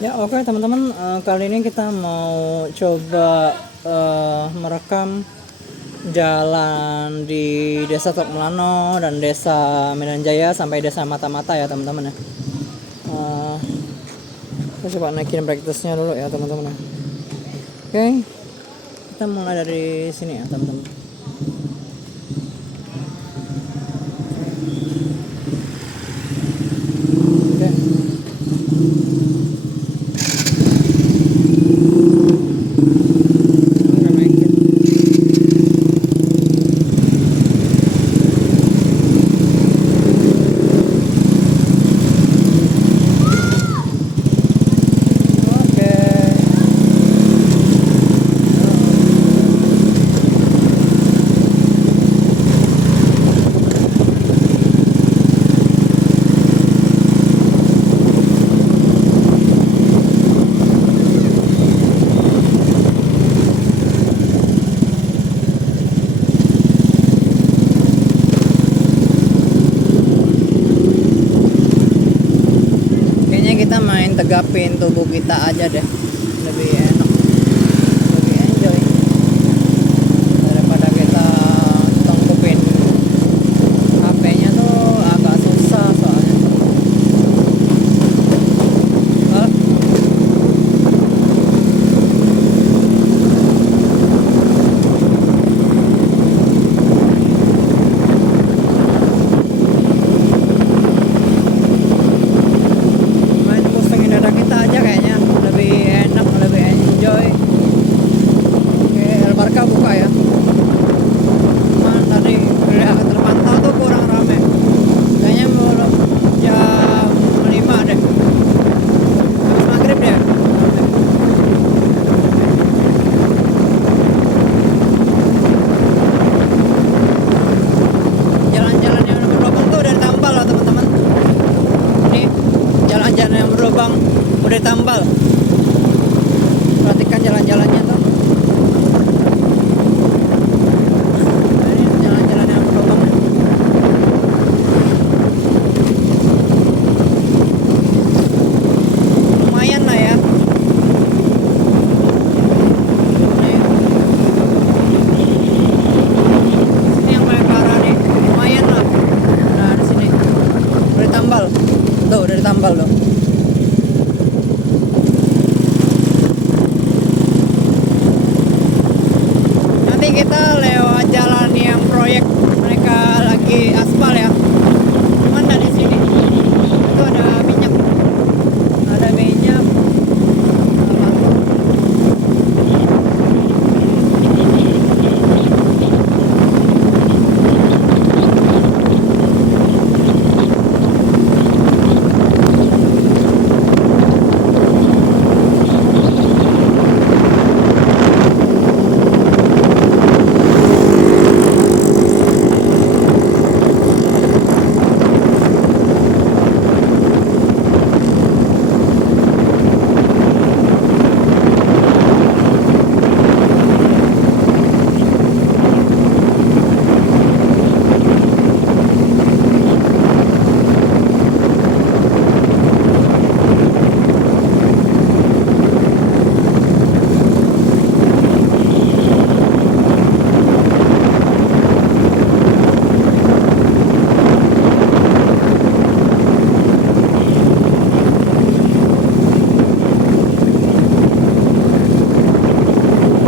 Ya oke teman-teman, kali ini kita mau coba merekam jalan di Desa Tok Melano dan Desa Medan Jaya sampai Desa Mata-Mata ya teman-teman ya. Kita coba naikin brightness-nya dulu ya teman-teman ya. Oke, kita mulai dari sini ya teman-teman. Oke. Udah naikin. Oke. Kayaknya kita main tegapin tubuh kita aja deh, lebih enak, lebih enjoy daripada kita tengkupin HP-nya tuh agak susah soalnya. Hah? Main pusingin dada kita aja kayaknya lebih enak, lebih enjoy. Oke, El Barca buka ya. Cuman tadi udah terpantau tuh kurang rame. Kayaknya belum jam 5 deh. Habis maghrib ya. Jalan-jalan yang berlubang tuh udah ditambal loh teman-teman. Ini jalan-jalan yang berlubang udah ditambal. Perhatikan jalan-jalannya tuh. Nah, ini jalan-jalan yang berlubang. Lumayan lah ya. Ini yang paling parah nih. Lumayan lah. Nah, di sini udah ditambal. Tuh, udah ditambal loh. Nanti kita lewat jalan yang proyek mereka lagi aspal ya. Cuman dari sini itu ada minyak, ada minyak.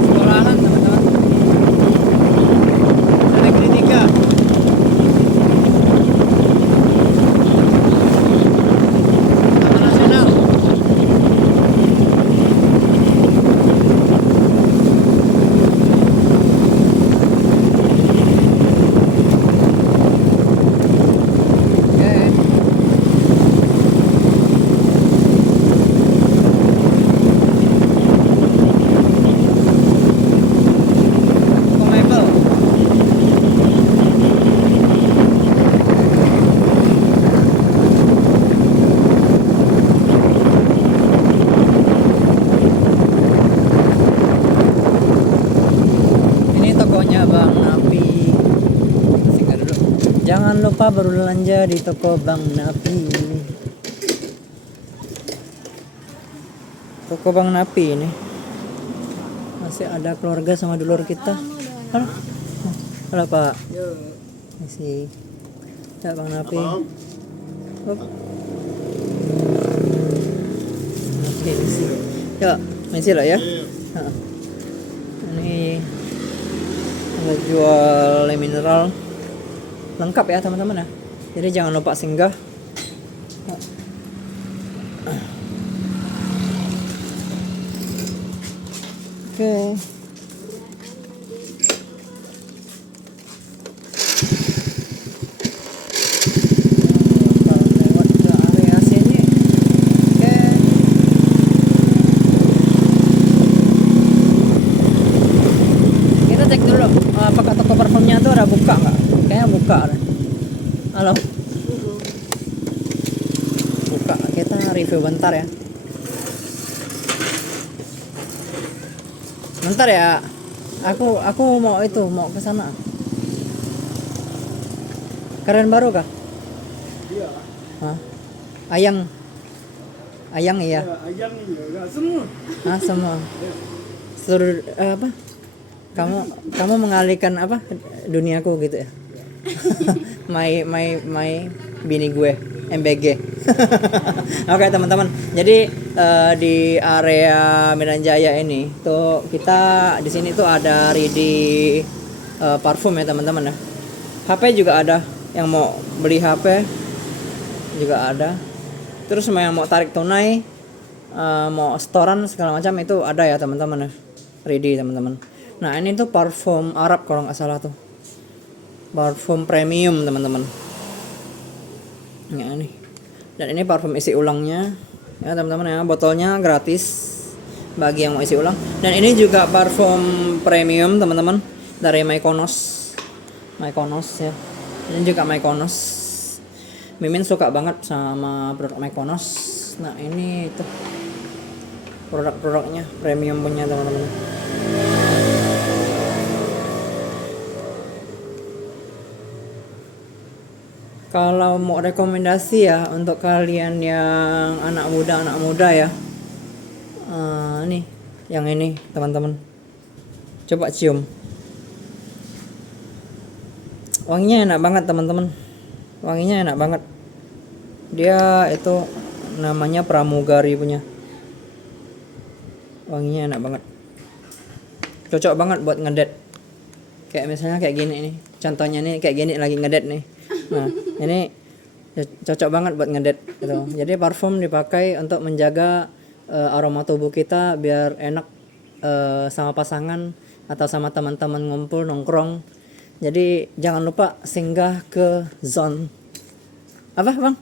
Sekolahan teman-teman. Negeri 3. Taman Nasional. Oke. Mebel. Ini tokonya Bang Napi. Singkat dulu. Jangan lupa berbelanja di toko Bang Napi. Toko Bang Napi ini. Masih ada keluarga sama dulur kita. Halo. Halo Pak. Masih. Ya Bang Napi. Oh. Oke, misi. Ya, misi lah ya. Nah, ini ada jual mineral lengkap ya teman-teman ya. Jadi jangan lupa singgah. Oke. Lewat ke area sini. Oke. Kita cek dulu apakah toko parfumnya tuh ada buka nggak? Kayaknya buka. Halo. Buka. Kita review bentar ya. Bentar ya. Aku mau ke sana. Keren baru kah? Iya. Hah? Ayang iya. Ya, ayam enggak semua. Ah, semua. Seluruh apa? Kamu mengalihkan apa? Duniaku gitu ya. my bini gue MBG. Oke teman-teman. Jadi di area Medan Jaya ini tuh kita di sini tuh ada ready parfum ya teman-teman ya. HP juga ada, yang mau beli HP juga ada. Terus yang mau tarik tunai, mau setoran segala macam itu ada ya teman-teman ya. Ready teman-teman. Nah ini tuh parfum Arab kalau nggak salah tuh. Parfum premium teman-teman. Ya ini. Dan ini parfum isi ulangnya ya teman-teman ya. Botolnya gratis bagi yang mau isi ulang. Dan ini juga parfum premium teman-teman dari Mykonos ya. Ini juga Mykonos. Mimin suka banget sama produk Mykonos. Nah ini tuh produk-produknya premium punya teman-teman. Kalau mau rekomendasi ya untuk kalian yang anak muda ya, nih yang ini teman-teman, coba cium. Wanginya enak banget teman-teman, wanginya enak banget. Dia itu namanya pramugari punya. Wanginya enak banget, cocok banget buat ngedet. Kayak misalnya kayak gini nih, contohnya nih kayak gini lagi ngedet nih. Nah ini cocok banget buat ngedet gitu. Jadi parfum dipakai untuk menjaga aroma tubuh kita biar enak sama pasangan atau sama teman-teman ngumpul nongkrong. Jadi jangan lupa singgah ke Zone apa bang?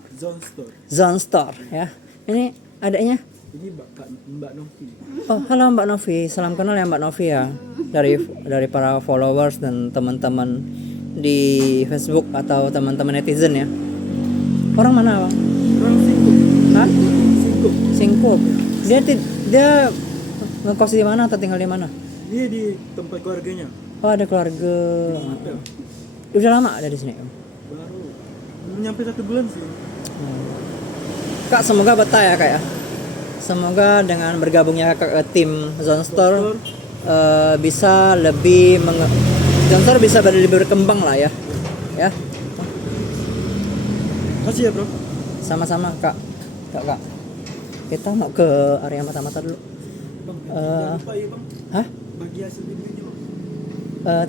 Zone Store ya. Ini adanya. Ini Mbak Novi. Oh halo Mbak Novi, salam kenal ya Mbak Novi ya. Dari para followers dan teman-teman di Facebook atau teman-teman netizen ya. Orang mana bang? Orang Singkup. Hah? Singkup. Dia ngekos di mana atau tinggal di mana? Dia di tempat keluarganya. Oh ada keluarga. Udah lama ada di sini. Baru nyampe 1 bulan sih. Kak semoga betah ya kak ya. Semoga dengan bergabungnya ke tim Zone Store bisa lebih Zone Store bisa lebih berkembang lah ya. Ya. Makasih ya bro. Sama-sama kak. Kita mau ke area mata-mata dulu. Jangan lupa ya bang. Hah? Bagi hasil videonya bang.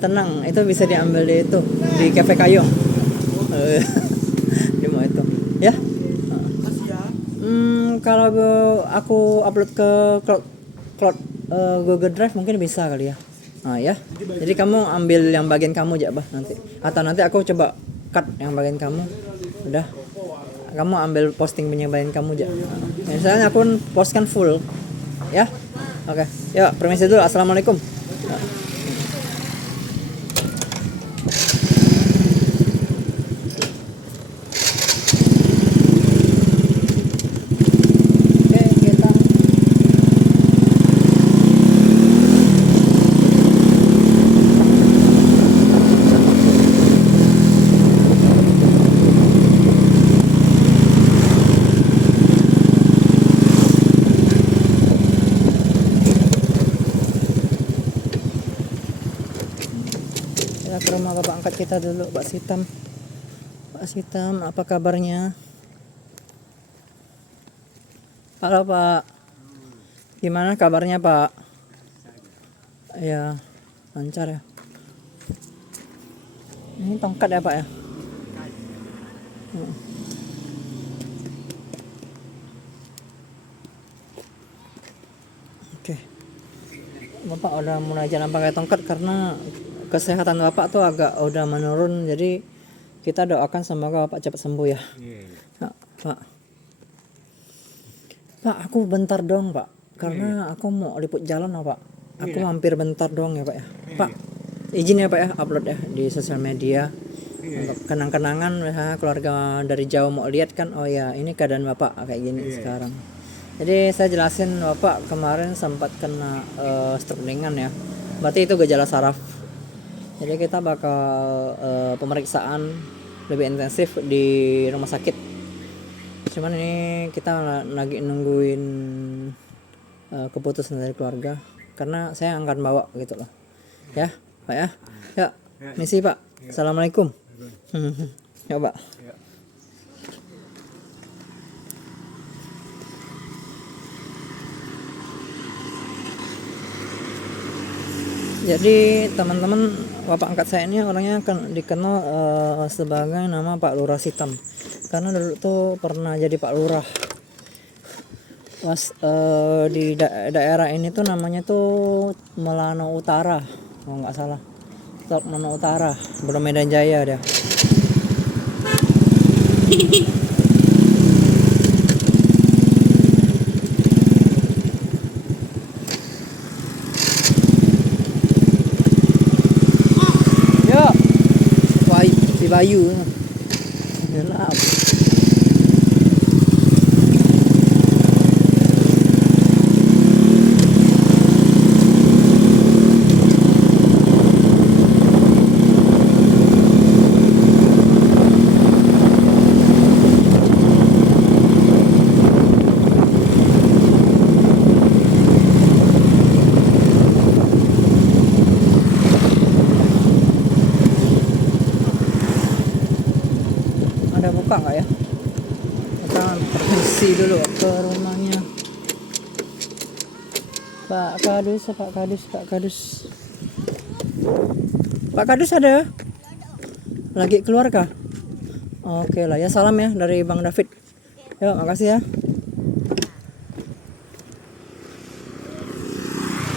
Tenang, itu bisa diambil di Cafe Kayo. Di mau itu. Ya. Makasih ya. Kalau aku upload ke cloud Google Drive mungkin bisa kali ya. Nah ya. Jadi kamu ambil yang bagian kamu aja bah nanti. Atau nanti aku coba cut yang bagian kamu. Udah. Kamu ambil posting punya bagian kamu aja. Nah, misalnya aku postkan full. Ya. Oke. Yuk, permisi dulu. Assalamualaikum. rumah bapak angkat kita dulu, Pak Sitam. Pak Sitam, apa kabarnya? Halo Pak, gimana kabarnya Pak? Ya, lancar ya. Ini tongkat ya Pak ya? Oke. Bapak udah mulai jalan pakai tongkat karena kesehatan Bapak tuh agak udah menurun, jadi kita doakan semoga Bapak cepat sembuh ya. Ya, Pak. Pak, aku bentar dong Pak, karena aku mau liput jalan Pak. Aku mampir bentar dong ya Pak ya. Pak, izin ya Pak ya, upload ya di sosial media. Untuk kenang-kenangan ya, keluarga dari jauh mau lihat kan, oh ya ini keadaan Bapak kayak gini sekarang. Jadi saya jelasin, Bapak kemarin sempat kena stroke ringan ya. Berarti itu gejala saraf. Jadi kita bakal pemeriksaan lebih intensif di rumah sakit. Cuman ini kita lagi nungguin keputusan dari keluarga, karena saya akan bawa gitu loh. Ya, Pak ya. Ya, misi Pak. Assalamualaikum. Ya Pak. Jadi teman-teman, bapak angkat saya ini orangnya dikenal sebagai nama Pak Lurah Sitam, karena dulu tuh pernah jadi Pak Lurah. Di daerah ini tuh namanya tuh Melano Utara, kalau nggak salah. Melano Utara, belum Medan Jaya dia. Si Bayu gelap. Ada buka nggak ya? Kita permisi dulu ke rumahnya Pak Kadus. Pak Kadus ada? Lagi keluar kah? Oke lah ya, salam ya dari Bang David. Ya, makasih ya.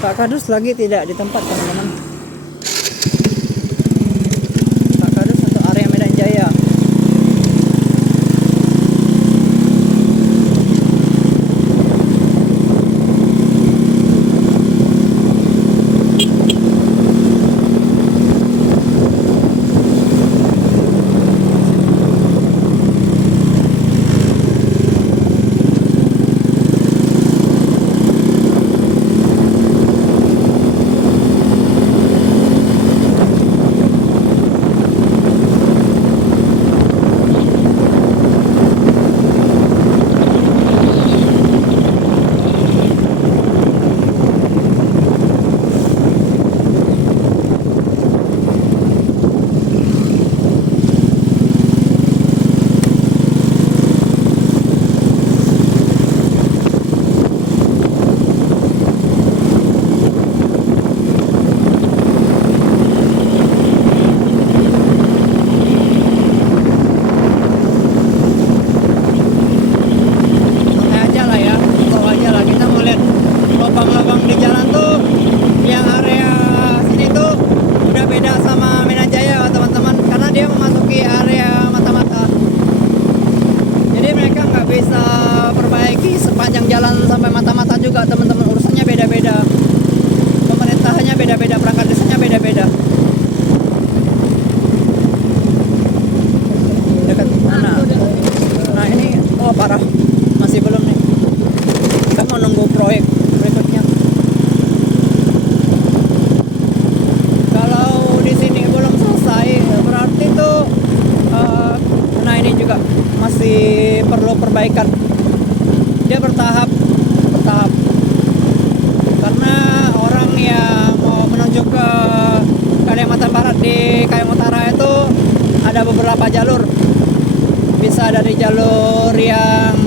Pak Kadus lagi tidak di tempat teman-teman. Pak Kadus untuk area Medan Jaya. juga teman-teman, urusannya beda-beda, pemerintahannya beda-beda, perangkat desanya beda-beda. Dekat mana? Nah ini, oh parah, masih belum nih. Kita mau nunggu proyek berikutnya. Kalau di sini belum selesai, berarti tuh nah ini juga masih perlu perbaikan. Dia bertahap karena orang yang mau menuju ke Kalimantan Barat di Kalimantan dari jalur yang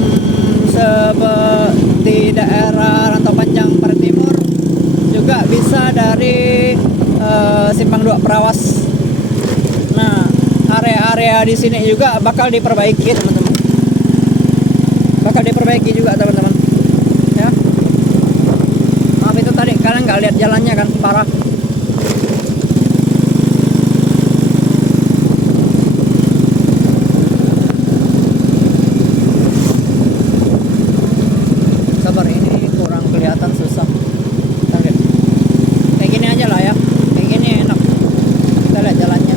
seperti daerah Rantau Panjang Parit Timur, juga bisa dari Simpang 2 Perawas. Nah, area-area di sini juga bakal diperbaiki teman-teman. Bakal diperbaiki juga teman-teman. Ya. Maaf itu tadi kalian nggak lihat jalannya kan, parah. Sabar, ini kurang kelihatan, susah. Kita lihat. Kayak gini aja lah ya. Kayak gini enak. Kita lihat jalannya.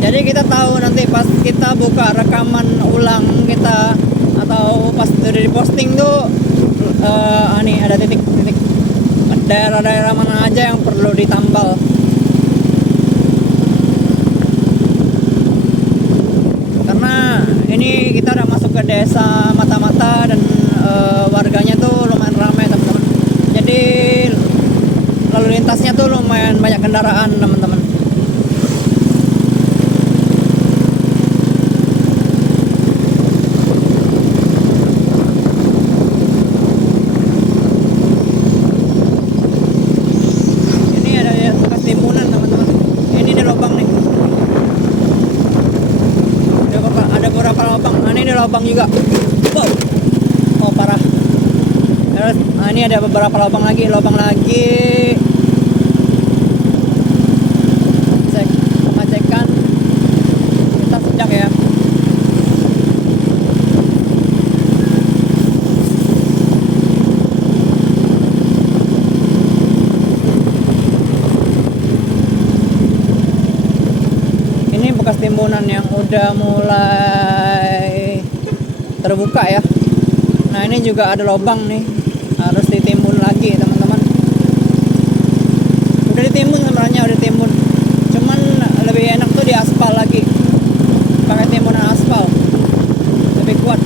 Jadi kita tahu nanti pas kita buka rekaman ulang kita atau pas udah diposting tuh nih ada titik-titik daerah-daerah mana aja yang perlu ditambal. Karena ini kita udah masuk ke desa Mata-Mata dan warganya tuh lumayan ramai teman-teman. Jadi lalu lintasnya tuh lumayan banyak kendaraan teman-teman. Lubang juga. Wow. Oh parah. Nah, ini ada beberapa lubang lagi. Cek pengecekan kita sejak ya. Ini bekas timbunan yang udah mulai terbuka ya. Nah ini juga ada lubang nih, harus ditimbun lagi teman-teman. Udah ditimbun sebenarnya, udah ditimbun, cuman lebih enak tuh di aspal lagi, pakai timbunan aspal lebih kuat.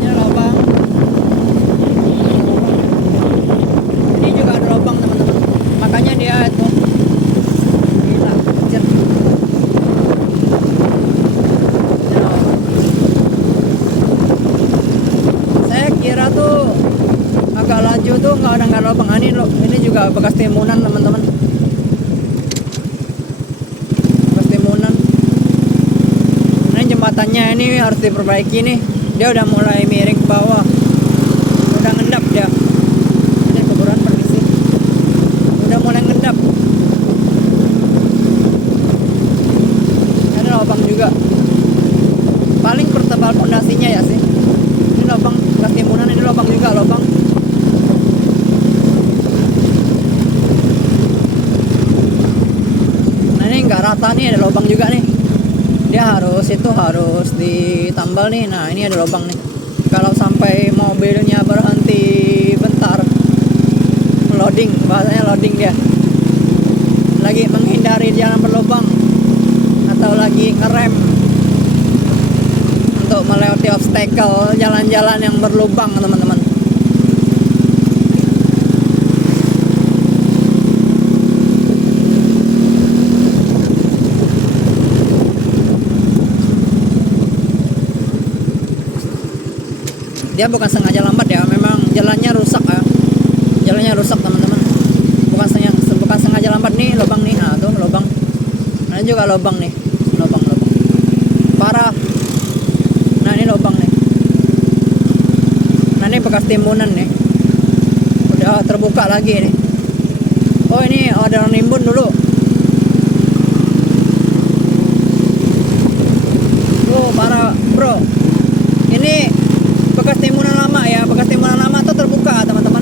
Ini lubang, ini juga ada lubang teman-teman, makanya dia itu tuh nggak ada lubang. Ini juga bekas timbunan teman-teman, bekas timbunan. Ini jembatannya ini harus diperbaiki nih, dia udah mulai miring ke bawah, udah ngendap dia. Ini kuburan permisi, udah mulai ngendap. Ada lubang juga, paling pertebal pondasinya ya sih. Ini lubang bekas timbunan, ini lubang juga, lubang. Nggak rata nih, ada lubang juga nih, dia harus ditambal nih. Nah ini ada lubang nih, kalau sampai mobilnya berhenti bentar loading, bahasanya loading, dia lagi menghindari jalan berlubang atau lagi ngerem untuk melewati obstacle jalan-jalan yang berlubang teman-teman. Dia bukan sengaja lambat ya, memang jalannya rusak ya. Jalannya rusak teman-teman. Bukan sengaja lambat nih, lubang nih. Nah, tuh lubang. Nah, juga lubang nih. Lubang. Parah. Nah, ini lubang nih. Nah, ini bekas timbunan nih. Udah terbuka lagi nih. Oh, ini ada orang nimbun dulu. Oh, parah, bro. Ini bekas timbunan lama ya, bekas timbunan lama tuh terbuka teman-teman.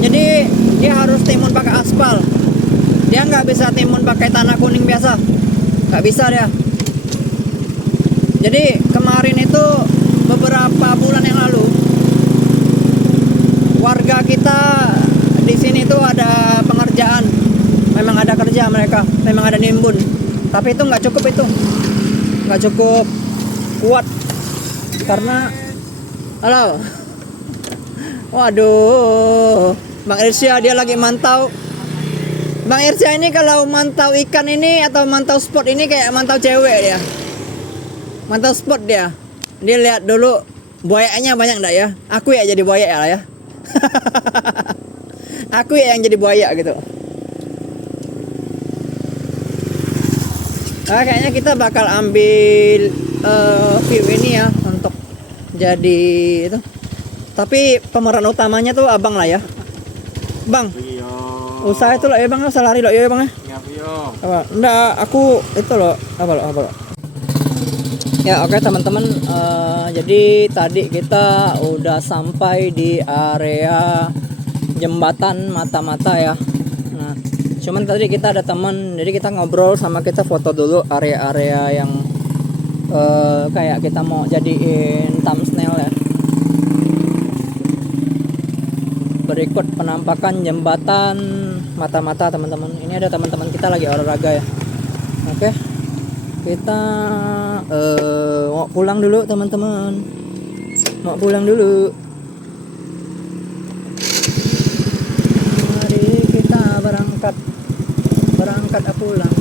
Jadi dia harus timbun pakai aspal, dia nggak bisa timbun pakai tanah kuning biasa, nggak bisa dia. Jadi kemarin itu beberapa bulan yang lalu warga kita di sini tuh ada pengerjaan, memang ada kerja mereka, memang ada nimbun, tapi itu nggak cukup, nggak cukup kuat karena halo. Waduh, Bang Irsya dia lagi mantau. Bang Irsya ini kalau mantau ikan ini atau mantau spot ini kayak mantau cewek dia. Mantau spot dia. Dia lihat dulu buayanya banyak enggak ya? Aku ya jadi buaya lah ya. Aku ya yang jadi buaya gitu. Kayaknya kita bakal ambil view ini ya untuk jadi itu. Tapi pemeran utamanya tuh abang lah ya. Bang. Usaha itu lah ya bang, usah lari loh ya bang ya. Apa? Enggak, aku itu loh apa loh. Ya oke teman-teman, jadi tadi kita udah sampai di area jembatan mata-mata ya. Nah, cuman tadi kita ada teman, jadi kita ngobrol sama kita foto dulu area-area yang kayak kita mau jadiin thumbnail ya. Berikut penampakan jembatan mata-mata teman-teman. Ini ada teman-teman kita lagi olahraga ya. Oke. Kita mau pulang dulu teman-teman. Mau pulang dulu. Mari kita berangkat. Berangkat pulang.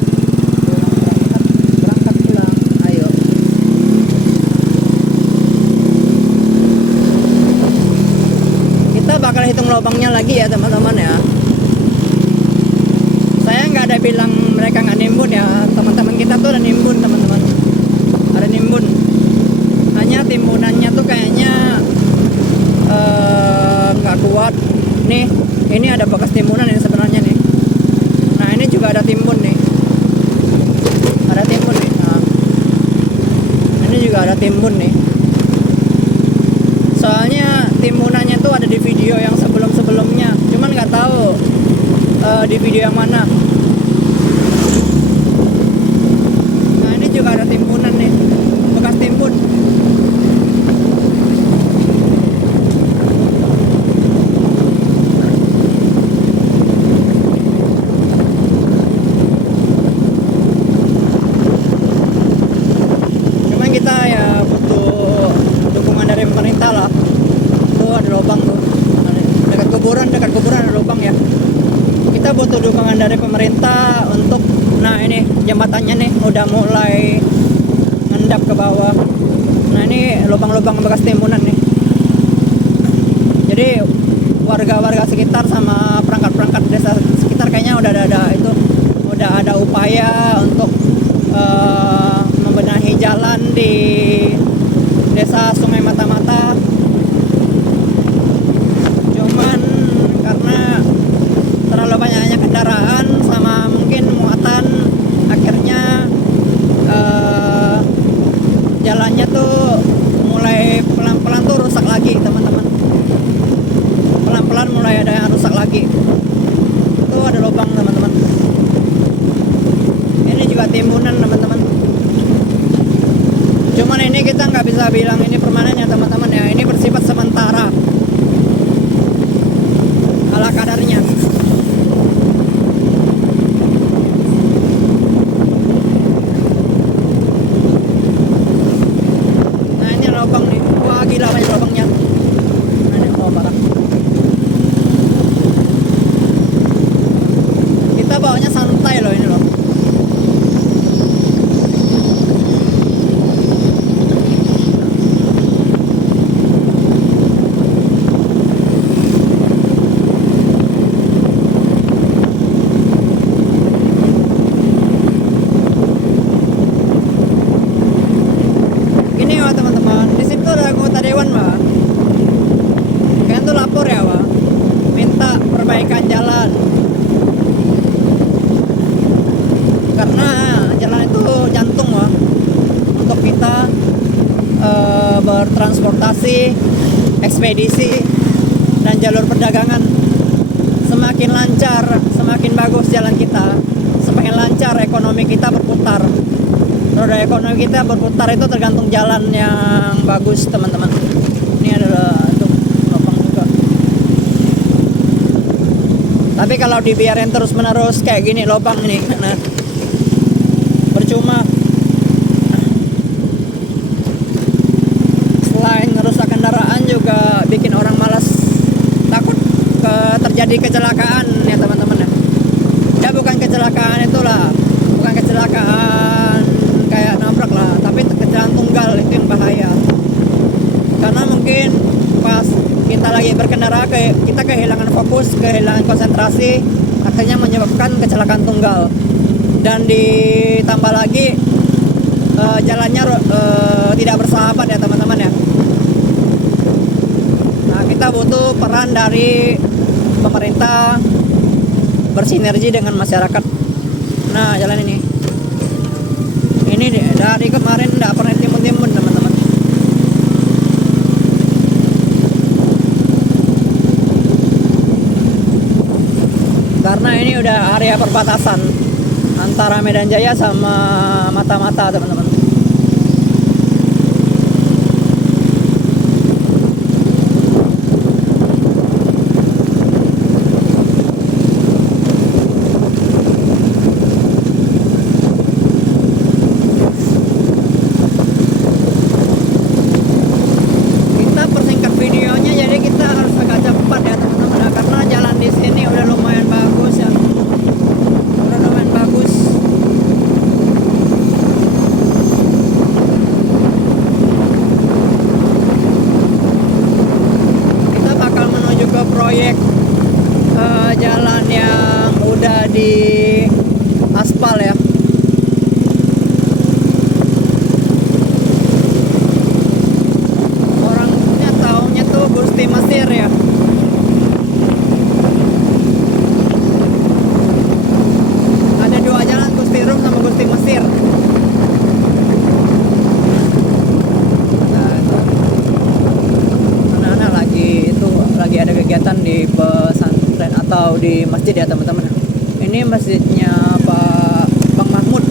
Berangkat pulang. Ayo. Kita bakal hitung lubangnya lagi ya teman-teman ya. Saya nggak ada bilang mereka nggak nimbun ya, teman-teman kita tuh ada nimbun teman-teman, ada nimbun. Hanya timbunannya tuh kayaknya nggak kuat. Nih, ini ada bekas timbunan ini sebenarnya nih. Nah ini juga ada timbun nih, ada timbun nih. Nah, ini juga ada timbun nih. Soalnya timbunannya tuh ada di video yang sebelum-sebelumnya, cuman nggak tahu di video yang mana. Nah ini juga ada timbunan nih, bekas timbun. Cuman kita ya butuh dukungan dari pemerintah lah. Tuh ada lubang tuh, dekat kuburan ada lubang ya. Kita butuh dukungan dari pemerintah untuk, nah ini jembatannya nih udah mulai ngendap ke bawah. Nah ini lubang-lubang bekas timbunan nih. Jadi warga-warga sekitar sama perangkat-perangkat desa sekitar kayaknya udah ada upaya untuk membenahi jalan di desa Sungai Mata-Mata. Cuman karena terlalu banyaknya kendaraan sama mungkin muatan, akhirnya jalannya tuh mulai pelan-pelan tuh rusak lagi teman-teman. Pelan-pelan mulai ada yang rusak lagi. Tuh ada lubang teman-teman. Ini juga timbunan teman-teman. Cuman ini kita nggak bisa bilang ini permanen ya teman-teman ya. Ini bersifat sementara. Ala kadarnya. Nah ini lubang nih. Wah gila banyak lubangnya. Nah ini parah. Kita bawanya santai loh ini loh. Ini wah teman-teman, di situ ada anggota dewan mah. Kalian tuh lapor ya wah, minta perbaikan jalan. Karena jalan itu jantung wah untuk kita bertransportasi, ekspedisi, dan jalur perdagangan. Semakin lancar, semakin bagus jalan kita, semakin lancar ekonomi kita berputar. Roda ekonomi kita berputar itu tergantung jalan yang bagus teman-teman. Ini adalah untuk lubang juga. Tapi kalau dibiarin terus-menerus kayak gini lubang ini, nah percuma. Selain merusak kendaraan juga bikin orang malas, takut terjadi terjadi kecelakaan ya teman-teman ya. Ya bukan kecelakaan itulah, bukan kecelakaan kayak nabrak lah, tapi kecelakaan tunggal itu yang bahaya. Karena mungkin pas kita lagi berkendara kita kehilangan fokus, kehilangan konsentrasi, akhirnya menyebabkan kecelakaan tunggal. Dan ditambah lagi jalannya tidak bersahabat ya teman-teman ya. Nah, kita butuh peran dari pemerintah bersinergi dengan masyarakat. Nah, jalan ini dari kemarin tidak pernah timbun-timbun teman-teman. Karena ini udah area perbatasan antara Medan Jaya sama Mata-Mata teman-teman. Kita persingkat videonya, jadi kita harus agak cepat ya teman-teman ya, karena jalan di sini udah lumayan bagus ya. Udah lumayan bagus. Kita bakal menuju ke proyek jalan yang udah di aspal ya. Orangnya taunya tuh Gusti Mesir ya. Ada dua jalan, Gusti Rum sama Gusti Mesir. Nah, itu anak-anak lagi ada kegiatan di pesantren atau di masjid ya teman-teman. Ini masjidnya Pak Bang Mahmud.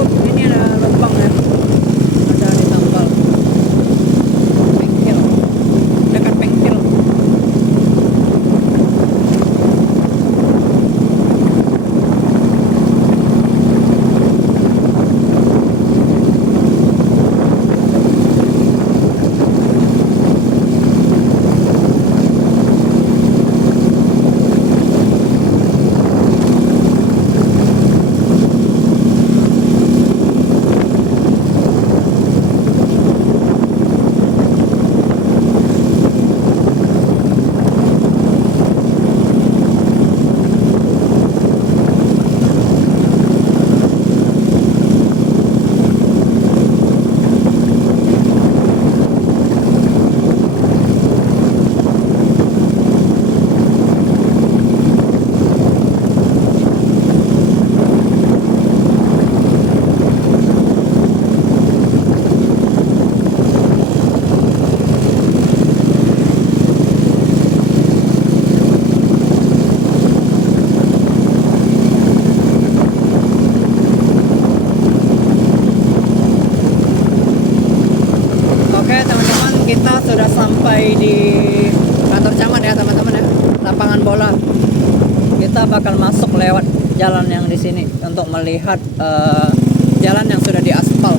Ini ada lubang ya. Ada ditambal. Bengkel. Dekat bengkel. Kita sudah sampai di kantor camat ya teman-teman ya, lapangan bola. Kita bakal masuk lewat jalan yang di sini untuk melihat jalan yang sudah diaspal.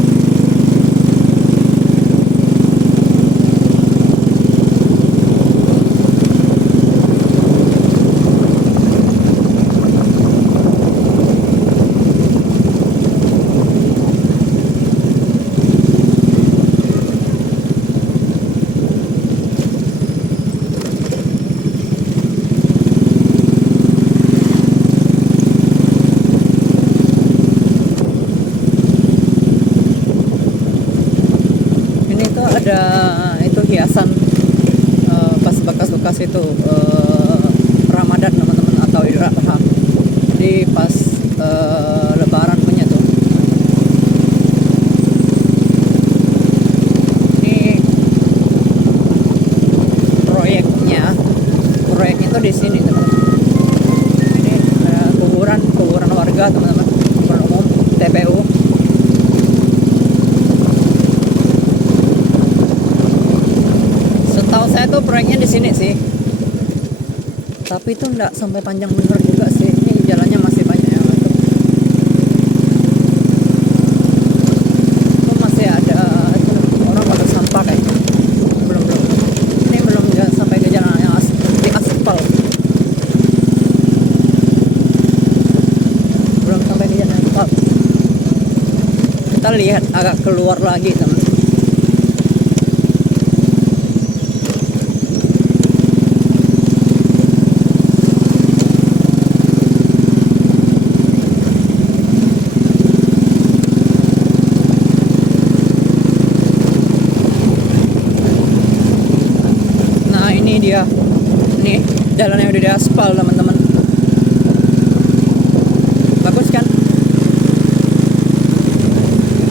itu Ramadan teman-teman, atau Idul Adha. Jadi pas Lebaran punya tuh. Ini proyeknya tuh di sini teman-teman. Ini kuburan warga teman-teman, kuburan umum TPU. Setahu saya tuh proyeknya di sini sih, tapi itu enggak sampai panjang bener juga sih. Ini jalannya masih banyak yang tutup. Itu masih ada orang pada sampah kayaknya. Belum. Ini belum sampai ke jalan yang di aspal. Belum sampai ke jalan aspal. Kita lihat agak keluar lagi teman. Dia nih jalannya udah diaspal teman-teman, bagus kan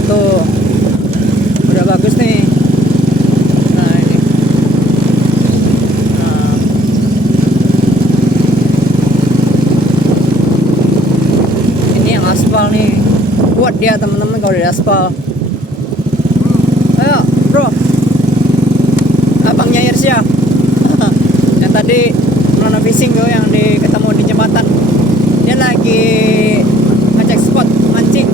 tuh, udah bagus nih. Nah ini yang aspal nih, kuat dia teman-teman kalau udah diaspal. Ayo bro, abangnya Irsya yang tadi Melana Fishing tuh, yang ketemu di jembatan, dia lagi ngecek spot mancing.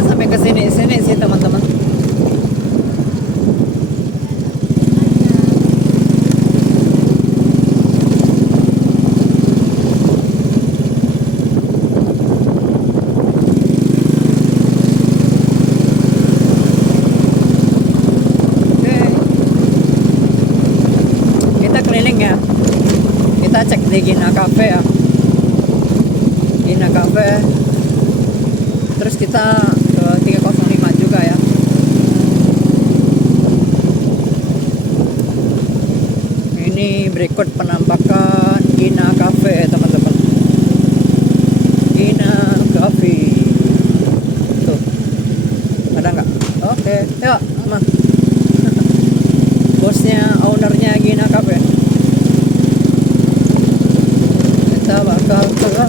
Sampai ke sini sih teman-teman. Oke. Kita keliling ya. Kita cek di Gina Cafe ya. Gina Cafe. Terus kita ke 305 juga ya. Ini berikut penampakan Gina Cafe teman-teman. Gina Cafe. Tuh. Ada nggak? Oke, yuk, mah. Bosnya, ownernya Gina Cafe. Kita bakal ke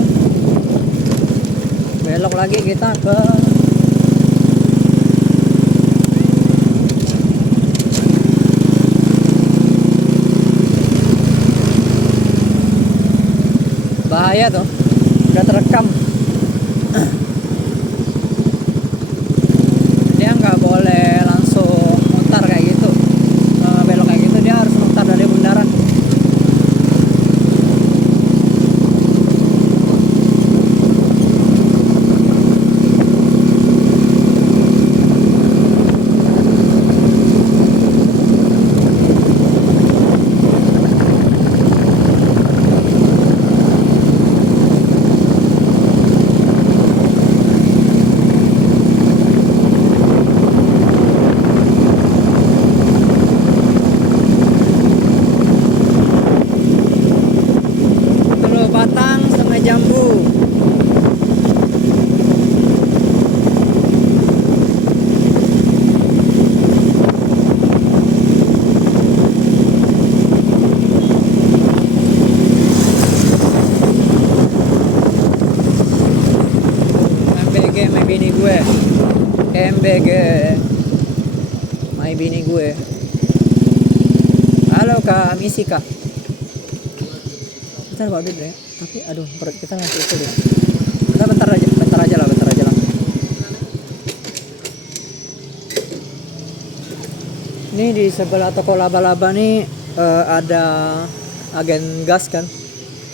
belok lagi, kita ke bahaya tuh, udah terekam. Dia nggak boleh langsung mutar kayak gitu, belok kayak gitu, dia harus mutar dari bundaran. Jambu. MBG my bini gue. MBG my bini gue. Kak misi Kak. Bentar bawa duit ya. Tapi aduh perut kita masih itu deh. Bentar aja lah. Ini di sebelah toko laba-laba nih ada agen gas kan.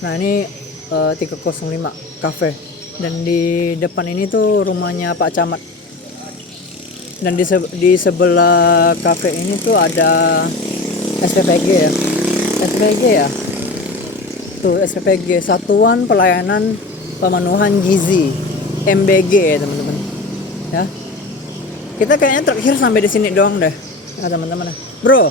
Nah ini 305 cafe. Dan di depan ini tuh rumahnya Pak Camat. Dan di sebelah cafe ini tuh ada SPPG ya. SPPG ya. Tuh SPPG, Satuan Pelayanan Pemenuhan Gizi, MBG ya teman-teman. Ya. Kita kayaknya terakhir sampai di sini doang deh. Nah, teman-teman. Bro.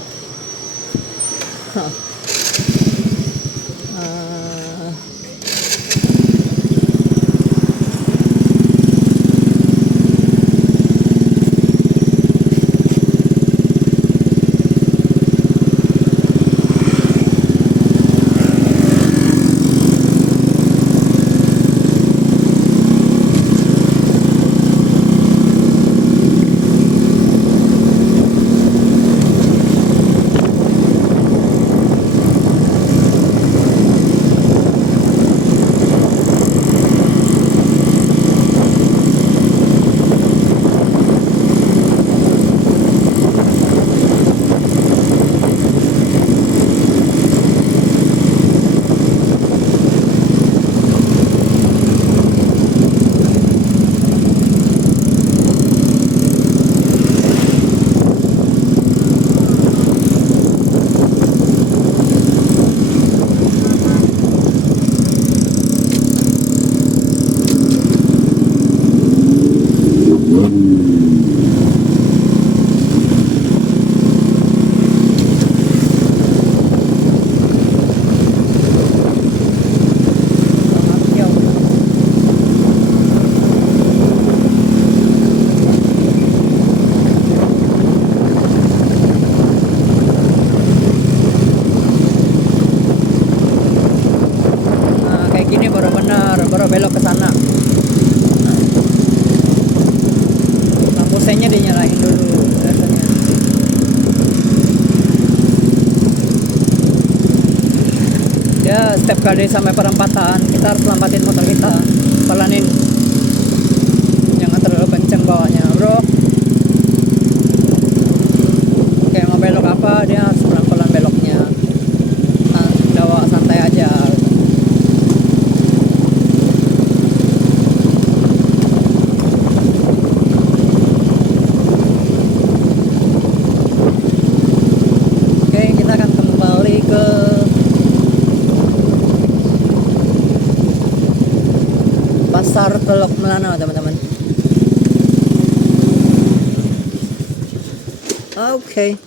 Baru belok ke sana. Lampu senya dinyalain dulu biasanya. Ya setiap kali sampai perempatan kita harus lambatin motor kita, pelanin, jangan terlalu kenceng bawanya bro. Kayak mau belok apa dia harus pelan-pelan beloknya. Nah, bawa santai aja. Pasar Teluk Melana teman-teman. Oke.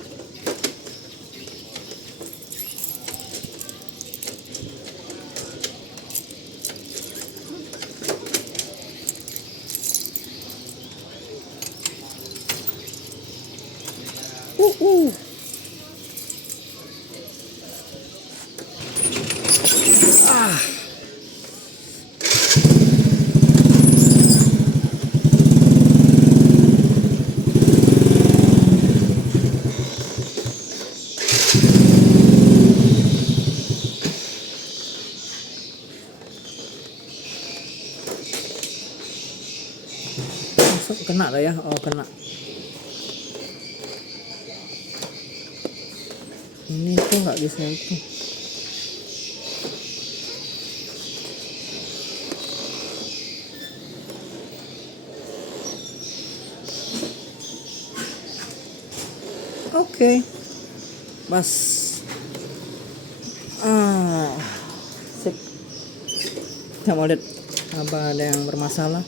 Kena lah ya, oh kena. Ini tuh nggak bisa itu. Oke. Mas. Sip. Kita mau lihat apa ada yang bermasalah.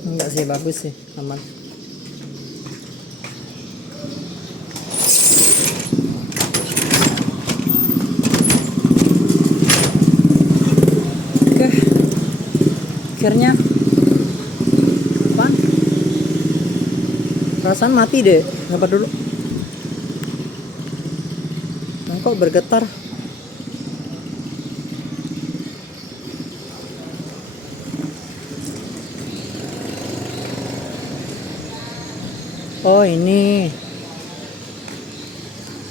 Enggak sih, bagus sih, aman. Oke. Akhirnya apaan? Perasaan mati deh. Sabar dulu. Nah, kok bergetar? Oh ini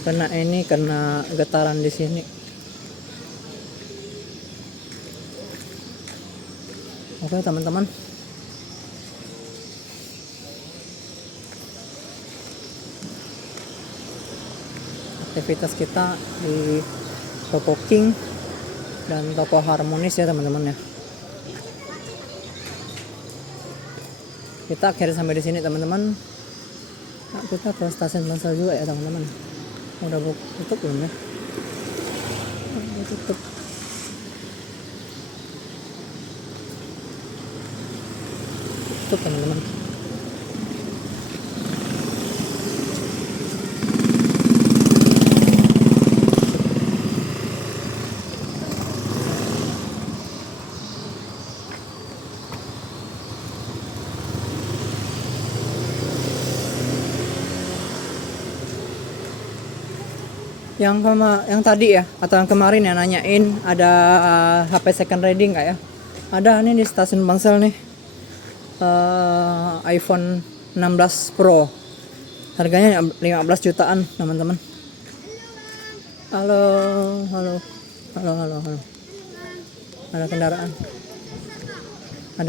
kena getaran di sini. Oke teman-teman, aktivitas kita di toko King dan toko Harmonis ya teman-teman ya. Kita akhirnya sampai di sini teman-teman. Nah, kita ke stasiun Bangsal juga ya teman-teman. Udah tutup belum ya? Udah tutup. Tutup teman-teman. Yang tadi ya, atau yang kemarin ya nanyain ada HP second reading nggak ya? Ada nih di stasiun Bangsal nih, iPhone 16 Pro, harganya 15 jutaan teman-teman. Halo. Ada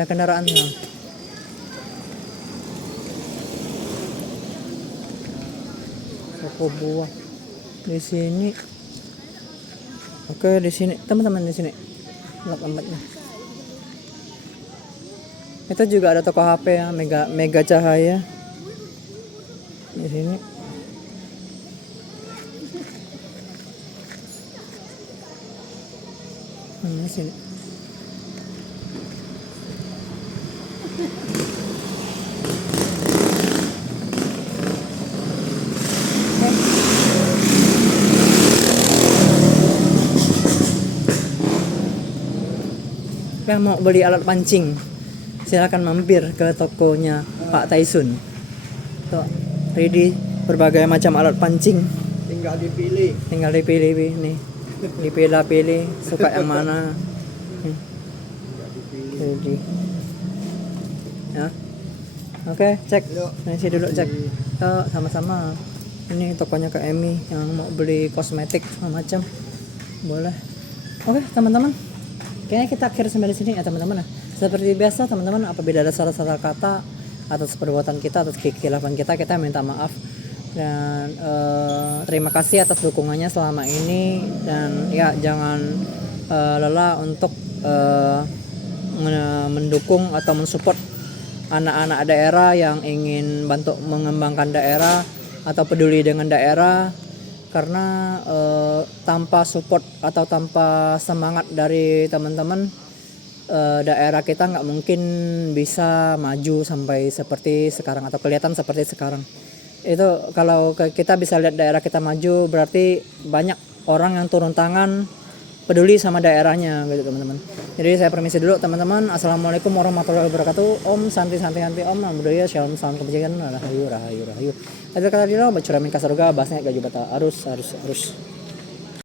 kendaraan ya. Toko buah di sini. Oke, di sini teman-teman, di sini tempatnya. Itu juga ada toko HP ya, Mega Cahaya di sini. Di sini. Yang mau beli alat pancing, silakan mampir ke tokonya Pak Taisun. Tuh, ready berbagai macam alat pancing. Tinggal dipilih. Nih. Dipilih suka yang mana. Ready. Ya. Oke, cek. Nanti dulu cek. Sama-sama. Ini tokonya Kak Emi yang mau beli kosmetik macam. Boleh. Oke, teman-teman. Kayaknya kita akhir sampai di sini ya teman-teman. Seperti biasa teman-teman, apabila ada salah-salah kata atas perbuatan kita, atas kekhilafan kita minta maaf. Dan terima kasih atas dukungannya selama ini. Dan ya jangan lelah untuk mendukung atau mensupport anak-anak daerah yang ingin bantu mengembangkan daerah atau peduli dengan daerah. Karena tanpa support atau tanpa semangat dari teman-teman, daerah kita nggak mungkin bisa maju sampai seperti sekarang atau kelihatan seperti sekarang. Itu kalau kita bisa lihat daerah kita maju, berarti banyak orang yang turun tangan peduli sama daerahnya gitu teman-teman. Jadi saya permisi dulu teman-teman. Assalamualaikum warahmatullahi wabarakatuh. Om santi om namo buddhaya, shalom salam kebajikan, rahayu. Ada kata di dalam baca ramin kasarga bahasanya gaju bata arus.